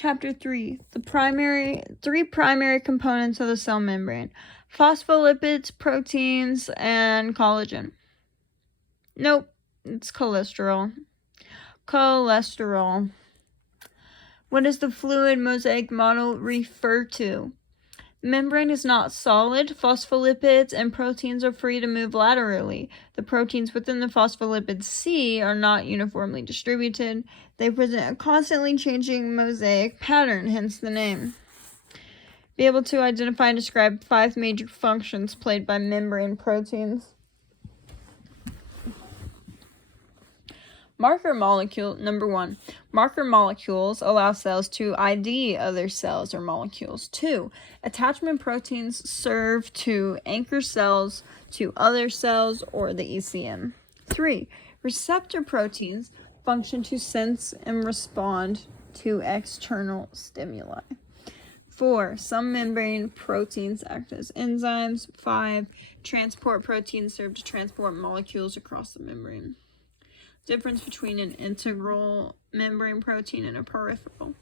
Chapter 3. Three primary components of the cell membrane. Phospholipids, proteins, and collagen. Nope, it's cholesterol. What does the fluid mosaic model refer to? The membrane is not solid. Phospholipids and proteins are free to move laterally. The proteins within the phospholipid C are not uniformly distributed. They present a constantly changing mosaic pattern, hence the name. Be able to identify and describe 5 major functions played by membrane proteins. Marker molecule, number 1. Marker molecules allow cells to ID other cells or molecules. 2. Attachment proteins serve to anchor cells to other cells or the ECM. 3. Receptor proteins function to sense and respond to external stimuli. 4. Some membrane proteins act as enzymes. 5. Transport proteins serve to transport molecules across the membrane. Difference between an integral membrane protein and a peripheral.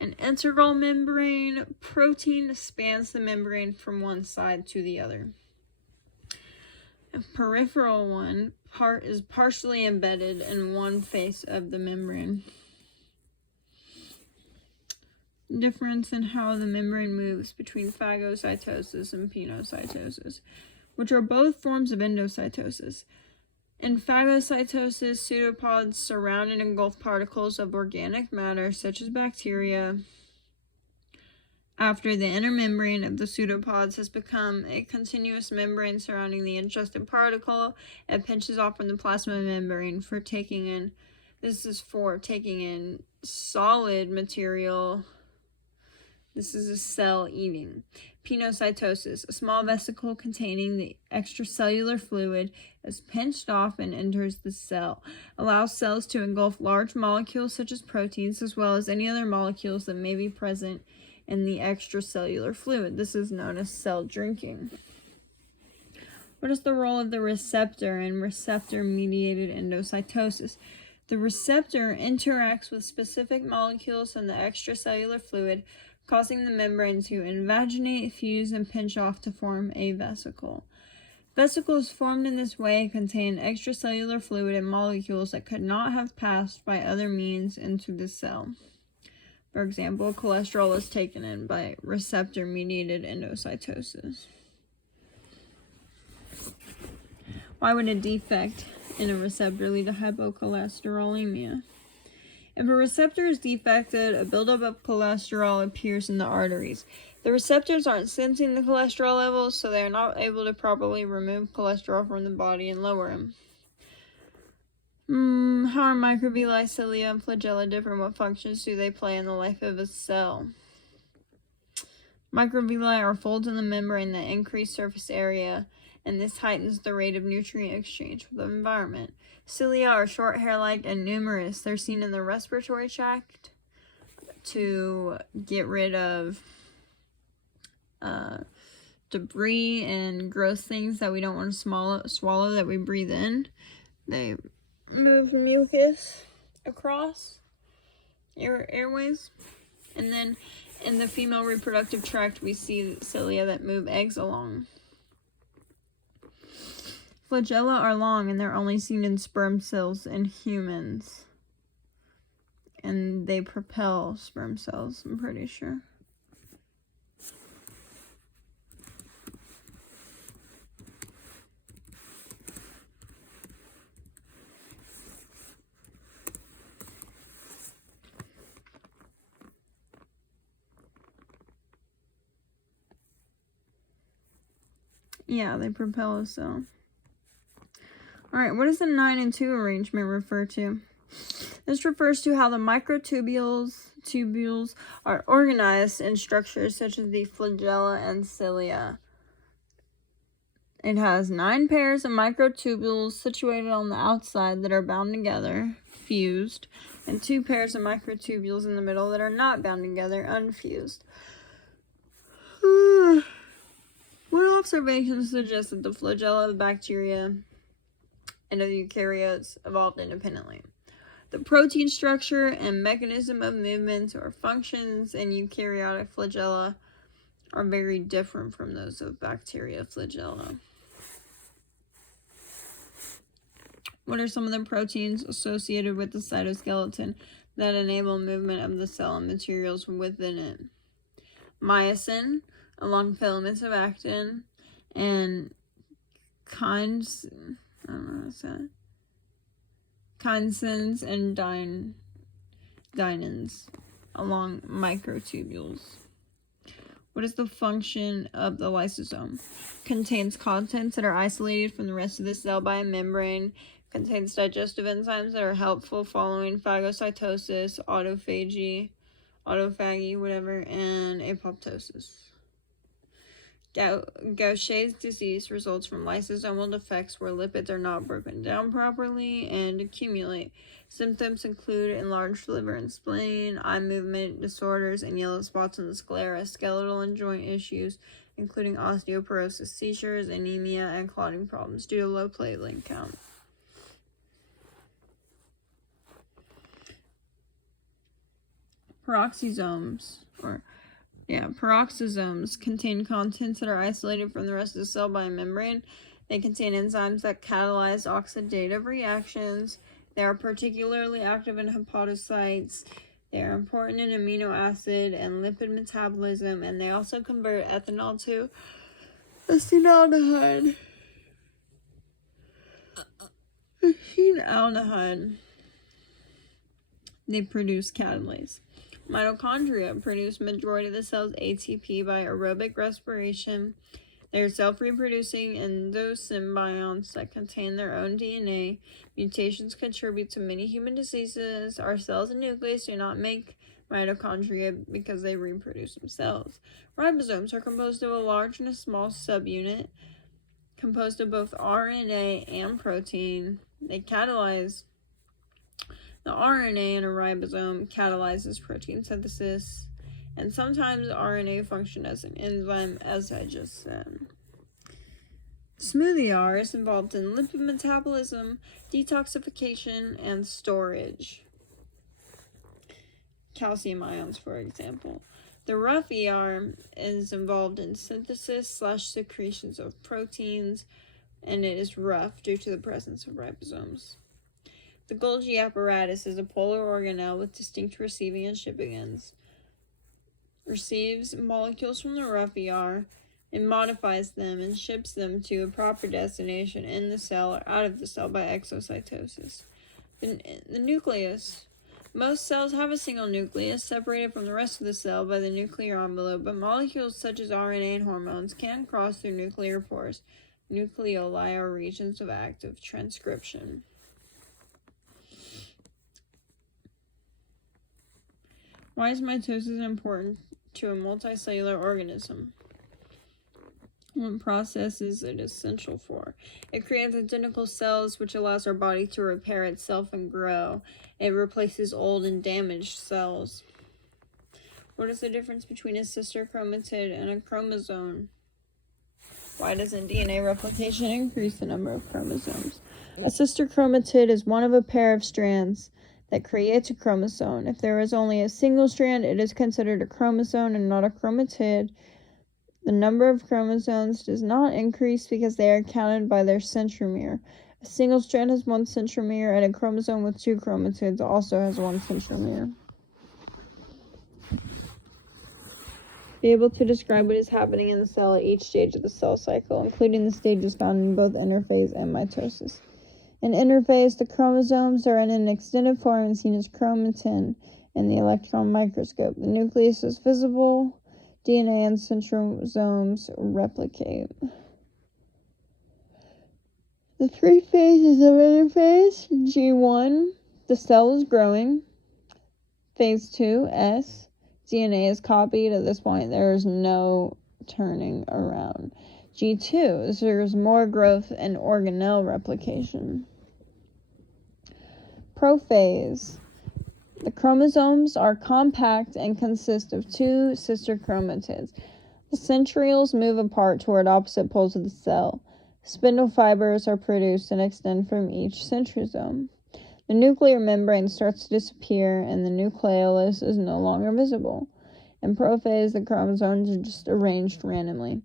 An integral membrane protein spans the membrane from one side to the other. A peripheral one is partially embedded in one face of the membrane. Difference in how the membrane moves between phagocytosis and pinocytosis, which are both forms of endocytosis. In phagocytosis, pseudopods surround and engulf particles of organic matter, such as bacteria. After the inner membrane of the pseudopods has become a continuous membrane surrounding the ingested particle, it pinches off from the plasma membrane for taking in solid material. This is a cell eating. Pinocytosis, a small vesicle containing the extracellular fluid, is pinched off and enters the cell. Allows cells to engulf large molecules such as proteins, as well as any other molecules that may be present in the extracellular fluid. This is known as cell drinking. What is the role of the receptor in receptor-mediated endocytosis? The receptor interacts with specific molecules in the extracellular fluid, causing the membrane to invaginate, fuse, and pinch off to form a vesicle. Vesicles formed in this way contain extracellular fluid and molecules that could not have passed by other means into the cell. For example, cholesterol is taken in by receptor-mediated endocytosis. Why would a defect in a receptor lead to hypocholesterolemia? If a receptor is defected, a buildup of cholesterol appears in the arteries. The receptors aren't sensing the cholesterol levels, so they are not able to properly remove cholesterol from the body and lower them. How are microvilli, cilia, and flagella different? What functions do they play in the life of a cell? Microvilli are folds in the membrane that increase surface area, and this heightens the rate of nutrient exchange with the environment. Cilia are short, hair-like, and numerous. They're seen in the respiratory tract to get rid of debris and gross things that we don't want to swallow that we breathe in. They move mucus across airways. And then in the female reproductive tract, we see cilia that move eggs along. Flagella are long, and they're only seen in sperm cells in humans. And they propel sperm cells, I'm pretty sure. Yeah, they propel a cell. Alright, what does the 9 and 2 arrangement refer to? This refers to how the microtubules are organized in structures such as the flagella and cilia. It has 9 pairs of microtubules situated on the outside that are bound together, fused, and 2 pairs of microtubules in the middle that are not bound together, unfused. What observations suggest that the flagella of bacteria and of eukaryotes evolved independently? The protein structure and mechanism of movements or functions in eukaryotic flagella are very different from those of bacteria flagella. What are some of the proteins associated with the cytoskeleton that enable movement of the cell and materials within it? Myosin, along filaments of actin, and kinesins and dyneins along microtubules. What is the function of the lysosome? Contains contents that are isolated from the rest of the cell by a membrane. Contains digestive enzymes that are helpful following phagocytosis, autophagy, and apoptosis. Gaucher's disease results from lysosomal defects where lipids are not broken down properly and accumulate. Symptoms include enlarged liver and spleen, eye movement disorders, and yellow spots on the sclera, skeletal and joint issues, including osteoporosis, seizures, anemia, and clotting problems due to low platelet count. Peroxisomes contain contents that are isolated from the rest of the cell by a membrane. They contain enzymes that catalyze oxidative reactions. They are particularly active in hepatocytes. They are important in amino acid and lipid metabolism, and they also convert ethanol to acetaldehyde. They produce catalase. Mitochondria produce majority of the cell's ATP by aerobic respiration. They are self-reproducing endosymbionts that contain their own DNA. Mutations contribute to many human diseases. Our cells and nucleus do not make mitochondria because they reproduce themselves. Ribosomes are composed of a large and a small subunit composed of both RNA and protein. They catalyze. The RNA in a ribosome catalyzes protein synthesis, and sometimes RNA function as an enzyme, as I just said. Smoothie R is involved in lipid metabolism, detoxification, and storage. Calcium ions, for example. The rough ER is involved in synthesis/secretions of proteins, and it is rough due to the presence of ribosomes. The Golgi apparatus is a polar organelle with distinct receiving and shipping ends. Receives molecules from the rough ER and modifies them and ships them to a proper destination in the cell or out of the cell by exocytosis. The nucleus. Most cells have a single nucleus separated from the rest of the cell by the nuclear envelope, but molecules such as RNA and hormones can cross through nuclear pores. Nucleoli are regions of active transcription. Why is mitosis important to a multicellular organism? What process is it essential for? It creates identical cells, which allows our body to repair itself and grow. It replaces old and damaged cells. What is the difference between a sister chromatid and a chromosome? Why doesn't DNA replication increase the number of chromosomes? A sister chromatid is one of a pair of strands that creates a chromosome. If there is only a single strand, it is considered a chromosome and not a chromatid. The number of chromosomes does not increase because they are counted by their centromere. A single strand has one centromere, and a chromosome with two chromatids also has one centromere. Be able to describe what is happening in the cell at each stage of the cell cycle, including the stages found in both interphase and mitosis. In interphase, the chromosomes are in an extended form and seen as chromatin in the electron microscope. The nucleus is visible. DNA and centrosomes replicate. The three phases of interphase. G1, the cell is growing. Phase 2, S, DNA is copied. At this point, there is no turning around. G2, there's more growth and organelle replication. Prophase. The chromosomes are compact and consist of two sister chromatids. The centrioles move apart toward opposite poles of the cell. Spindle fibers are produced and extend from each centrosome. The nuclear membrane starts to disappear, and the nucleolus is no longer visible. In prophase, the chromosomes are just arranged randomly.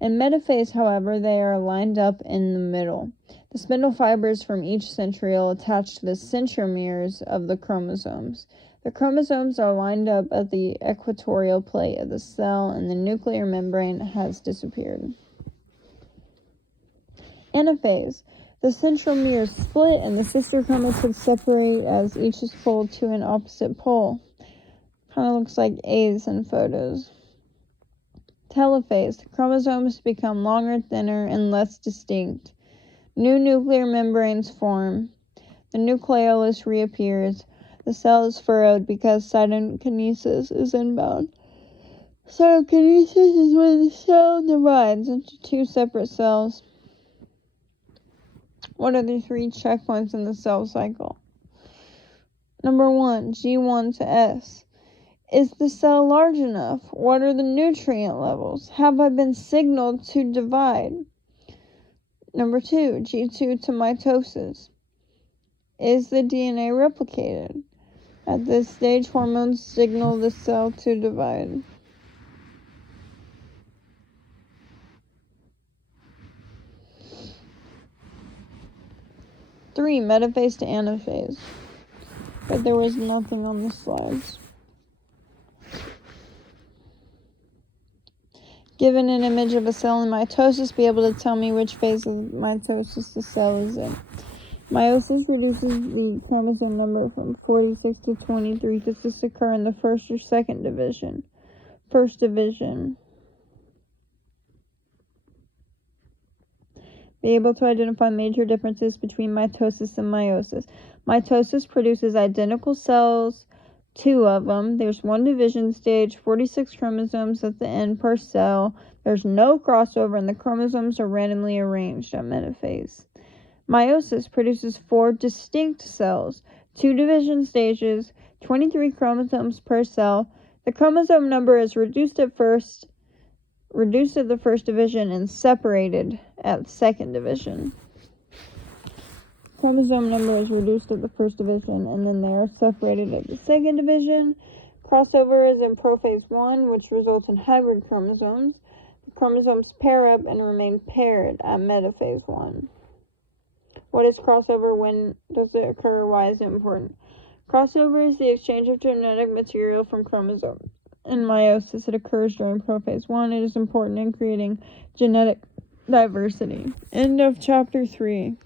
In metaphase, however, they are lined up in the middle. The spindle fibers from each centriole attach to the centromeres of the chromosomes. The chromosomes are lined up at the equatorial plate of the cell, and the nuclear membrane has disappeared. Anaphase. The centromeres split, and the sister chromatids separate as each is pulled to an opposite pole. Kind of looks like A's in photos. Telophase. The chromosomes become longer, thinner, and less distinct. New nuclear membranes form. The nucleolus reappears. The cell is furrowed because cytokinesis is inbound. Cytokinesis is when the cell divides into two separate cells. What are the 3 checkpoints in the cell cycle? Number 1, G1 to S. Is the cell large enough? What are the nutrient levels? Have I been signaled to divide? Number 2, G2 to mitosis. Is the DNA replicated? At this stage, hormones signal the cell to divide. Three, metaphase to anaphase. But there was nothing on the slides. Given an image of a cell in mitosis, be able to tell me which phase of mitosis the cell is in. Meiosis reduces the chromosome number from 46 to 23. Does this occur in the first or second division? First division. Be able to identify major differences between mitosis and meiosis. Mitosis produces identical cells, 2 of them. There's 1 division stage, 46 chromosomes at the end per cell. There's no crossover, and the chromosomes are randomly arranged at metaphase. Meiosis produces 4 distinct cells, 2 division stages, 23 chromosomes per cell. The chromosome number is reduced at the first division and separated at the second division. Chromosome number is reduced at the first division, and then they are separated at the second division. Crossover is in prophase 1, which results in hybrid chromosomes. The chromosomes pair up and remain paired at metaphase 1. What is crossover? When does it occur? Why is it important? Crossover is the exchange of genetic material from chromosomes. In meiosis, it occurs during prophase 1. It is important in creating genetic diversity. End of chapter 3.